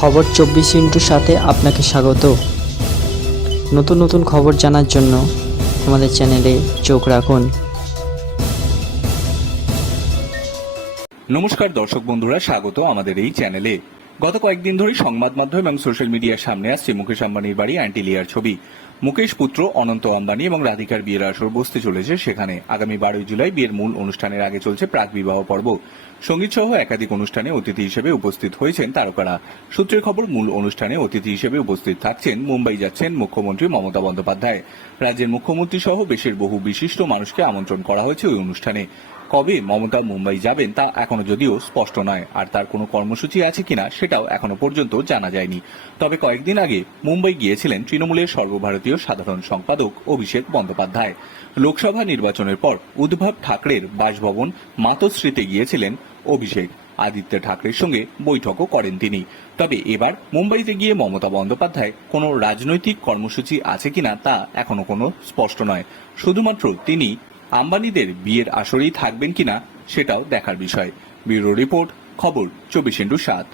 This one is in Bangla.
খবর চব্বিশ ইন্টুর সাথে আপনাকে স্বাগত। নতুন নতুন খবর জানার জন্য আমাদের চ্যানেলে চোখ রাখুন। নমস্কার দর্শক বন্ধুরা, স্বাগত আমাদের এই চ্যানেলে। গত কয়েকদিন ধরে সংবাদ মাধ্যম এবং সোশ্যাল মিডিয়ার সামনে আসছে মুকেশ আম্বানির বাড়ি অ্যান্টিলিয়ার ছবি। মুকেশ পুত্র, অনন্ত আম্বানি এবং রাধিকার বিয়ের আসর বসতে চলেছে। সেখানে আগামী বারোই জুলাই বিয়ের মূল অনুষ্ঠানের আগে চলছে প্রাক বিবাহ পর্ব। সংগীত সহ একাধিক অনুষ্ঠানে অতিথি হিসেবে উপস্থিত হয়েছেন তারকারা। সূত্রের খবর, মূল অনুষ্ঠানে অতিথি হিসেবে উপস্থিত থাকছেন মুম্বাই যাচ্ছেন মুখ্যমন্ত্রী মমতা বন্দ্যোপাধ্যায়। রাজ্যের মুখ্যমন্ত্রী সহ দেশের বহু বিশিষ্ট মানুষকে আমন্ত্রণ করা হয়েছে ওই অনুষ্ঠানে। কবে মমতা মুম্বাই যাবেন তা এখনও যদিও স্পষ্ট নয়। আর তার কোনো কর্মসূচি আছে কিনা সেটাও এখনও পর্যন্ত জানা যায়নি। তবে কয়েকদিন আগে মুম্বাই গিয়েছিলেন তৃণমূলের সর্বভারতীয় সাধারণ সম্পাদক অভিষেক বন্দ্যোপাধ্যায়। লোকসভা নির্বাচনের পর উদ্ধব ঠাকরের বাসভবন মাতশ্রীতে গিয়েছিলেন অভিষেক। আদিত্য ঠাকরের সঙ্গে বৈঠকও করেন তিনি। তবে এবার মুম্বাইতে গিয়ে মমতা বন্দ্যোপাধ্যায় কোনো রাজনৈতিক কর্মসূচি আছে কিনা তা এখনও কোনো স্পষ্ট নয়। শুধুমাত্র তিনি আম্বানিদের বিয়ের আসরেই থাকবেন কিনা সেটাও দেখার বিষয়। ব্যুরো রিপোর্ট, খবর, চব্বিশ ইন্টু সাত।